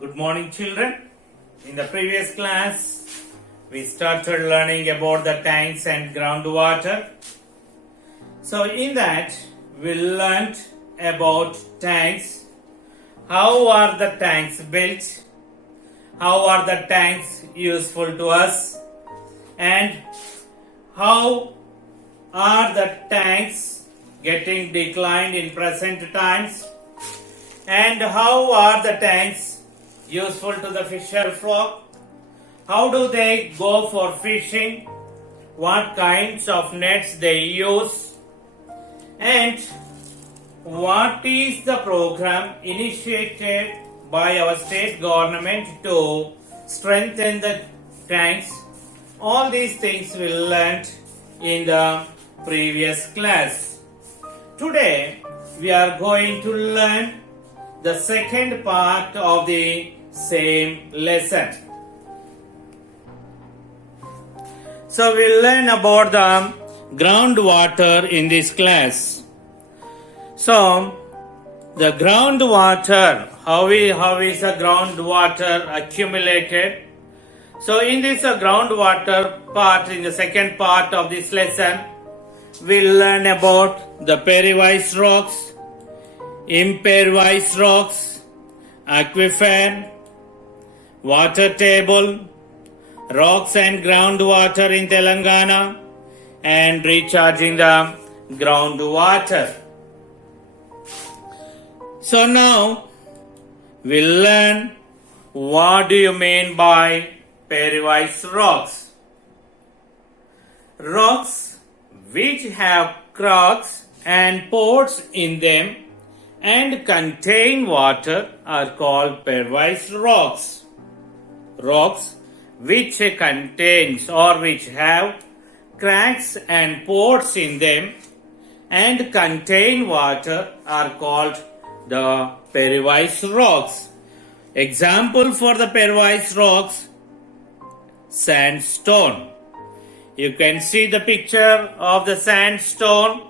Good morning, children. In the previous class, we started learning about the tanks and groundwater. So, in that, we learned about tanks. How are the tanks built? How are the tanks useful to us? And how are the tanks getting declined in present times? And how are the tanks useful to the fisher folk? How do they go for fishing? What kinds of nets they use? And what is the program initiated by our state government to strengthen the tanks? All these things we learned in the previous class. Today we are going to learn the second part of the same lesson. So we'll learn about the groundwater in this class. So the groundwater, how is the groundwater accumulated? So in this groundwater part, in the second part of this lesson, we'll learn about the perivise rocks, impervious rocks, aquifer, water table, rocks and groundwater in Telangana, and recharging the groundwater. So now we'll learn what do you mean by perivise rocks. Rocks which have cracks and pores in them and contain water are called perivise rocks. Rocks which contains or which have cracks and pores in them and contain water are called the perivise rocks. Example for the perivise rocks: sandstone. You can see the picture of the sandstone.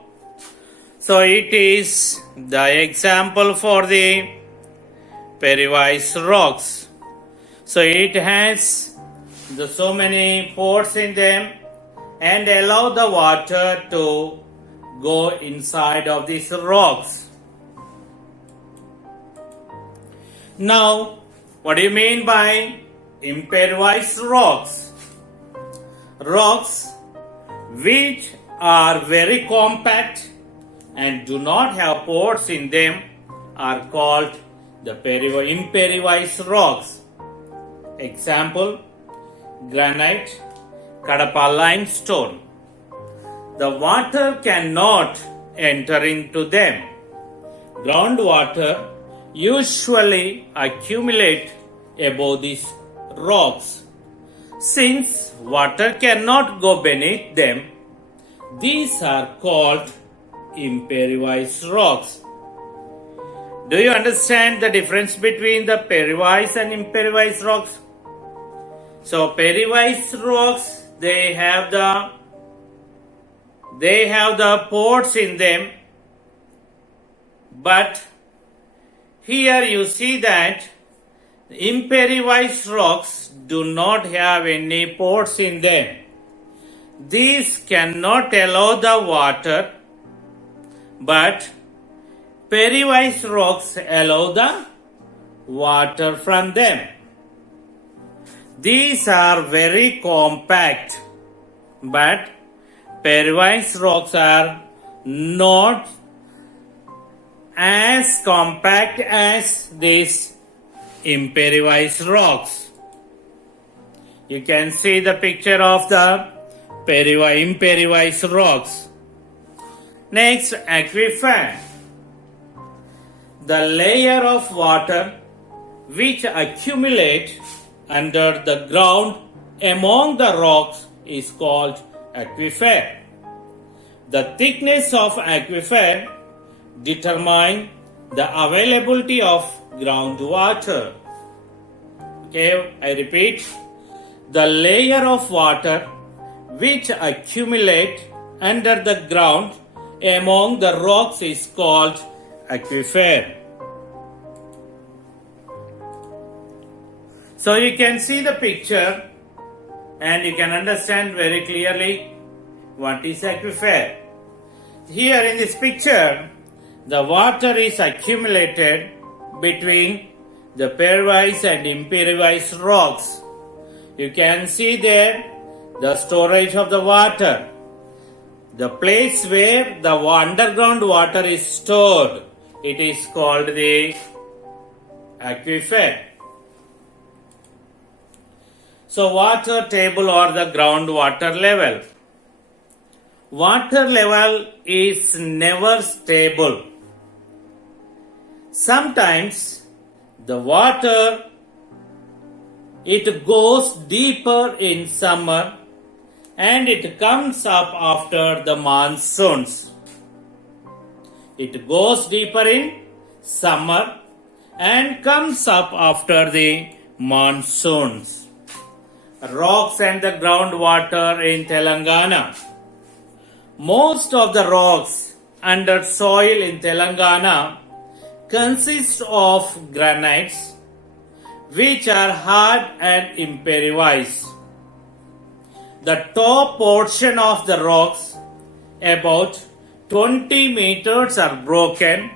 So it is the example for the perivise rocks. So it has so many pores in them and allow the water to go inside of these rocks. Now, what do you mean by impervious rocks? Rocks which are very compact and do not have pores in them are called the impervious rocks. Example: granite, Kadapa limestone. The water cannot enter into them. Groundwater usually accumulate above these rocks. Since water cannot go beneath them, these are called impervious rocks. Do you understand the difference between the perivise and impervious rocks? So perivise rocks, they have the pores in them, but here you see that impervious rocks do not have any pores in them. These cannot allow the water, but perivise rocks allow the water from them. These are very compact, but perivise rocks are not as compact as these impervious rocks. You can see the picture of the impervious rocks. Next, aquifer. The layer of water which accumulate under the ground among the rocks is called aquifer. The thickness of aquifer determine the availability of groundwater. Okay, I repeat. The layer of water which accumulate under the ground among the rocks is called aquifer. So you can see the picture and you can understand very clearly what is aquifer. Here in this picture, the water is accumulated between the pairwise and impervious rocks. You can see there the storage of the water, the place where the underground water is stored. It is called the aquifer. So water table or the groundwater level. Water level is never stable. Sometimes the water, it goes deeper in summer and it comes up after the monsoons. It goes deeper in summer and comes up after the monsoons. Rocks and the groundwater in Telangana. Most of the rocks under soil in Telangana consist of granites which are hard and impervious. The top portion of the rocks, about 20 meters, are broken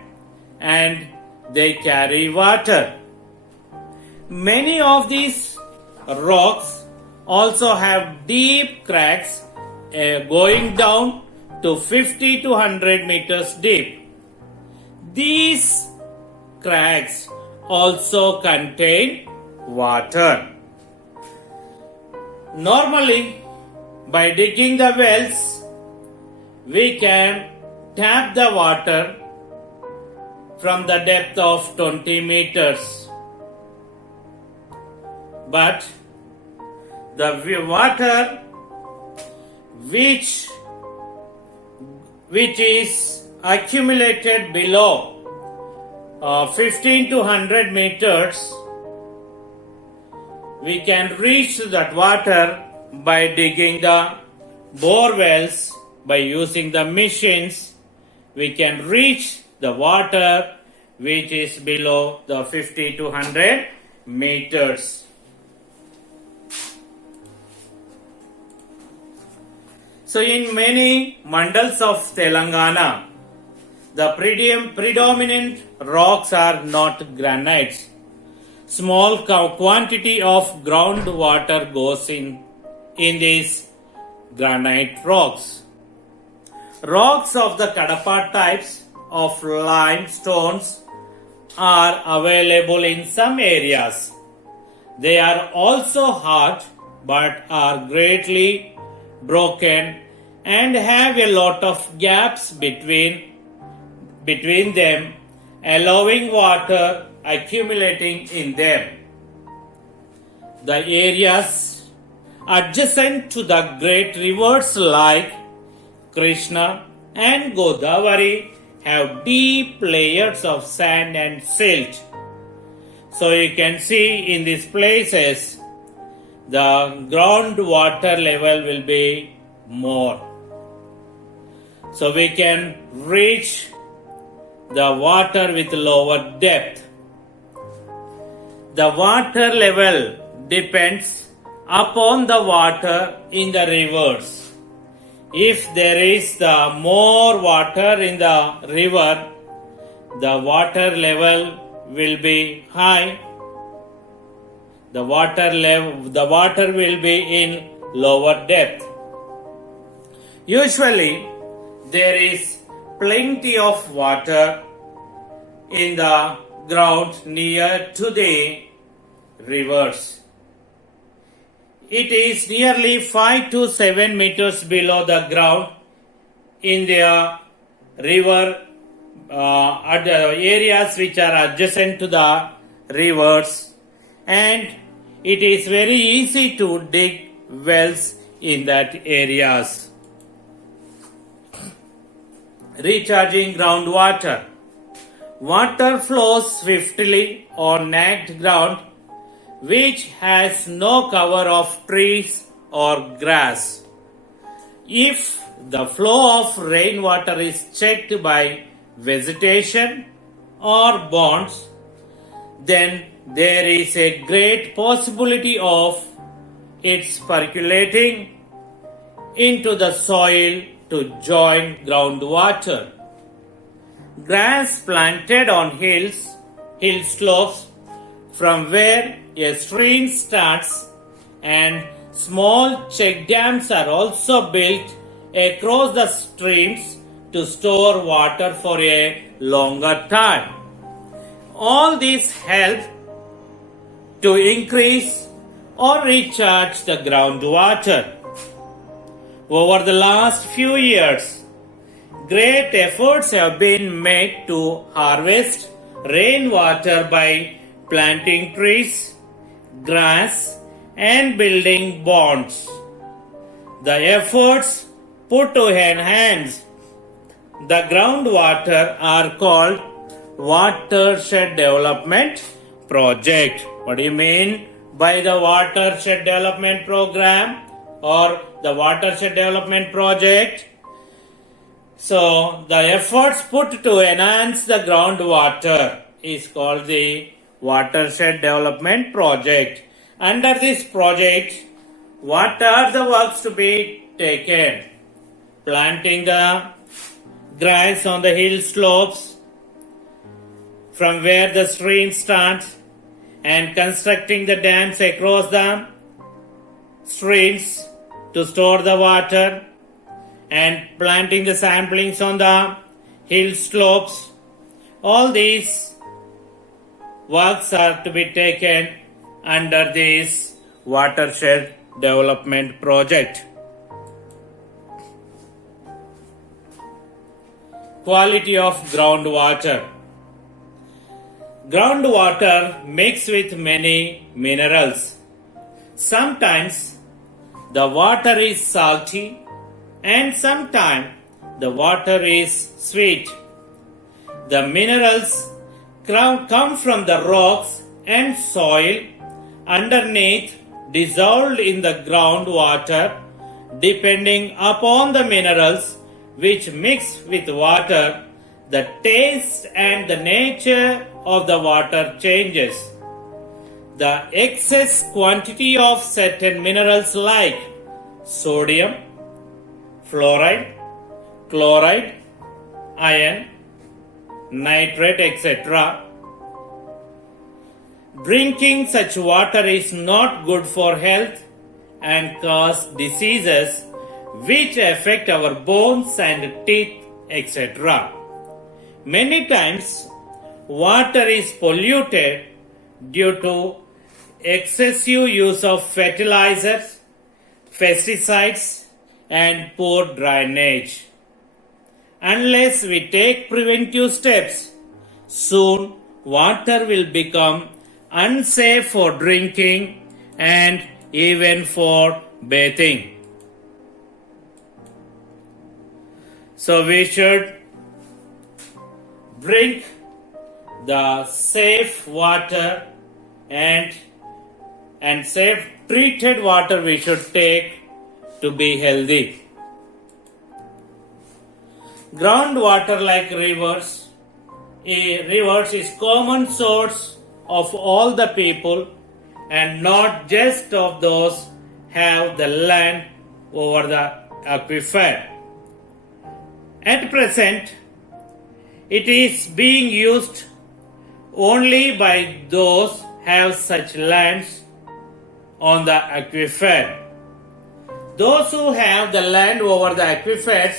and they carry water. Many of these rocks also have deep cracks going down to 50 to 100 meters deep. These cracks also contain water. Normally, by digging the wells, we can tap the water from the depth of 20 meters. But the water which is accumulated below 15 to 100 meters, we can reach that water by digging the bore wells. By using the machines, we can reach the water which is below the 50 to 100 meters. So in many mandals of Telangana, the predominant rocks are not granites. Small quantity of groundwater goes in these granite rocks. Rocks of the Kadapa types of limestones are available in some areas. They are also hard but are greatly broken and have a lot of gaps between them, allowing water accumulating in them. The areas adjacent to the great rivers like Krishna and Godavari have deep layers of sand and silt. So you can see in these places the groundwater level will be more. So we can reach the water with lower depth. The water level depends upon the water in the rivers. If there is the more water in the river, the water level will be high. The water will be in lower depth. Usually, there is plenty of water in the ground near to the rivers. It is nearly 5 to 7 meters below the ground in the river at the areas which are adjacent to the rivers, and it is very easy to dig wells in that areas. Recharging groundwater. Water flows swiftly on naked ground which has no cover of trees or grass. If the flow of rainwater is checked by vegetation or bonds, then there is a great possibility of its percolating into the soil to join groundwater. Grass planted on hill slopes from where a stream starts, and small check dams are also built across the streams to store water for a longer time. All these help to increase or recharge the groundwater. Over the last few years, great efforts have been made to harvest rainwater by planting trees, grass, and building ponds. The efforts put to enhance the groundwater are called Watershed Development Project. What do you mean by the Watershed Development Program or the Watershed Development Project? So, the efforts put to enhance the groundwater is called the Watershed Development Project. Under this project, what are the works to be taken? Planting the grass on the hill slopes from where the stream starts, and constructing the dams across the streams to store the water, and planting the saplings on the hill slopes. All these works are to be taken under this Watershed Development Project. Quality of groundwater. Groundwater mixed with many minerals. Sometimes the water is salty and sometimes the water is sweet. The minerals come from the rocks and soil underneath, dissolved in the groundwater. Depending upon the minerals which mix with water, the taste and the nature of the water changes. The excess quantity of certain minerals like sodium, fluoride, chloride, iron, nitrate, etc. Drinking such water is not good for health and cause diseases which affect our bones and teeth, etc. Many times, water is polluted due to excessive use of fertilizers, pesticides, and poor drainage. Unless we take preventive steps, soon water will become unsafe for drinking and even for bathing. So we should drink the safe water and safe treated water we should take to be healthy. Groundwater like rivers is common source of all the people and not just of those have the land over the aquifer. At present, it is being used only by those have such lands on the aquifer. Those who have the land over the aquifers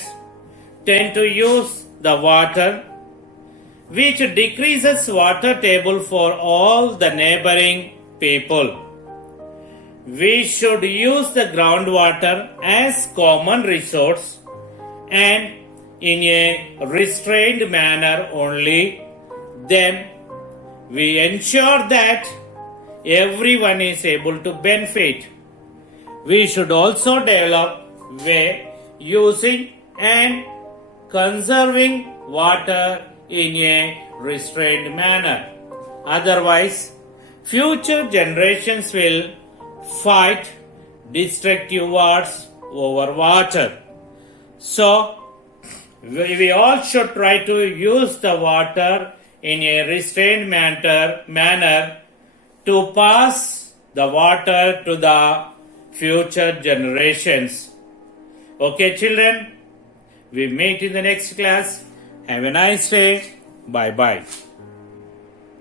tend to use the water, which decreases water table for all the neighboring people. We should use the groundwater as common resource and in a restrained manner only. Then we ensure that everyone is able to benefit. We should also develop way using and conserving water in a restrained manner. Otherwise, future generations will fight destructive wars over water. So, we all should try to use the water in a restrained manner to pass the water to the future generations. Okay, children, we meet in the next class. Have a nice day. Bye bye.